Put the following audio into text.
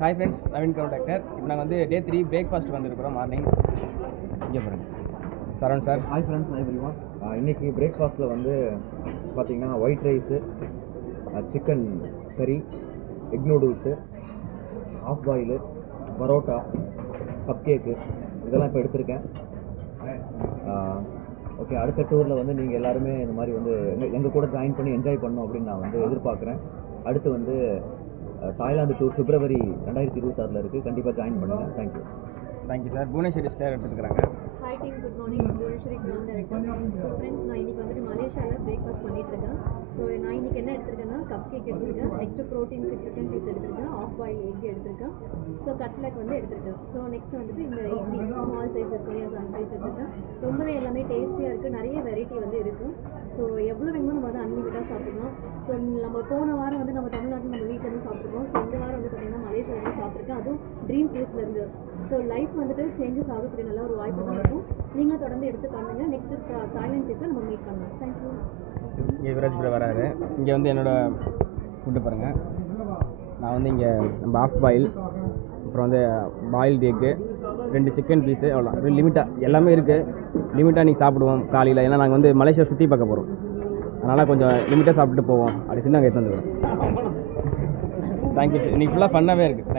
Hi friends, Naveen contractor. இப்போ நாங்கள் வந்து டே 3 பிரேக்ஃபாஸ்ட் வந்திருக்கிறோம். மார்னிங் இங்கே பாருங்கள் Saravan sir. Hi friends, hi everyone. இன்றைக்கி பிரேக்ஃபாஸ்ட்டில் வந்து பார்த்திங்கன்னா ஒயிட் ரைஸு, சிக்கன் கறி, egg noodles, half boil, parotta, cup cake இதெல்லாம் இப்போ எடுத்திருக்கேன். ஓகே, அடுத்த டூரில் வந்து நீங்கள் எல்லாருமே இந்த மாதிரி வந்து எங்கள் கூட ஜாயின் பண்ணி என்ஜாய் பண்ணணும் அப்படின்னு நான் வந்து எதிர்பார்க்குறேன். அடுத்து வந்து தாய்லாந்து டூர் February 2026 இருக்குது. கண்டிப்பாக ஜாயின் பண்ணுங்கள். Thank you sir. புவனேஸ்வரி ஸ்டேர் எடுத்துக்கிறாங்க. Hi team, good morning. Bhuvaneswari grand director. So friends, நான் இன்றைக்கி வந்துட்டு மலேசியாவில் பிரேக்ஃபாஸ்ட் பண்ணிகிட்ருக்கேன். ஸோ நான் இன்றைக்கி என்ன எடுத்திருக்கேன்னா கப் கேக் எடுத்திருக்கேன். நெக்ஸ்ட்டு ப்ரோட்டீனுக்கு சிக்கன் பீஸ் எடுத்திருக்கேன். ஆஃப் பாயில் எக் எடுத்திருக்கேன். ஸோ கட்லெட் வந்து எடுத்திருக்கேன். ஸோ நெக்ஸ்ட் வந்துட்டு இந்த இட்லி ஸ்மால் சைஸ் இருக்கும் இல்லையா, சம் சைஸ் எடுத்திருக்கேன். ரொம்பவே எல்லாமே டேஸ்டியாக இருக்குது. நிறைய வெரைட்டி வந்து இருக்குது. ஸோ எவ்வளோ வேணுமோ நம்ம வந்து அன்லிமிட்டாக சாப்பிட்டுக்கலாம். ஸோ நம்ம போன வாரம் வந்து நம்ம தமிழ்நாட்டில் நம்ம வீட்டிலேருந்து சாப்பிட்ருக்கோம். ஸோ இந்த வாரம் வந்து பார்த்திங்கன்னா மலேசியாவிலேருந்து சாப்பிட்ருக்கேன், அதுவும் ட்ரீம் க்ரூஸ்லேருந்து. ஸோ லைஃப் வந்துட்டு சேஞ்சஸ் ஆகக்கூடிய நல்ல ஒரு வாய்ப்பு தான் இருக்கும். நீங்களும் தொடர்ந்து எடுத்து பண்ணுங்கள். நெக்ஸ்ட்டு தாய்லாந்து ட்ரிப்பில் நம்ம மீட் பண்ணலாம். தேங்க்யூ. இங்கே விராஜ் ப்ரோ வராரு. இங்கே வந்து என்னோடய ஃபுட்டு பாருங்கள். நான் வந்து இங்கே நம்ம ஆஃப் பாயில், அப்புறம் வந்து பாயில்டு எக்கு, 2 சிக்கன் பீஸு, அவ்வளோ லிமிட்டாக எல்லாமே இருக்குது. லிமிட்டாக நீங்கள் சாப்பிடுவோம் காலையில். ஏன்னா நாங்கள் வந்து மலேசியா சுற்றி பார்க்க போகிறோம். அதனால் கொஞ்சம் லிமிட்டாக சாப்பிட்டு போவோம். அப்படி சொல்லி நாங்கள் எடுத்து வந்துடுவோம். தேங்க்யூ. இன்றைக்கி ஃபுல்லாக ஃபன்னாகவே இருக்குது. தேங்க்யூ.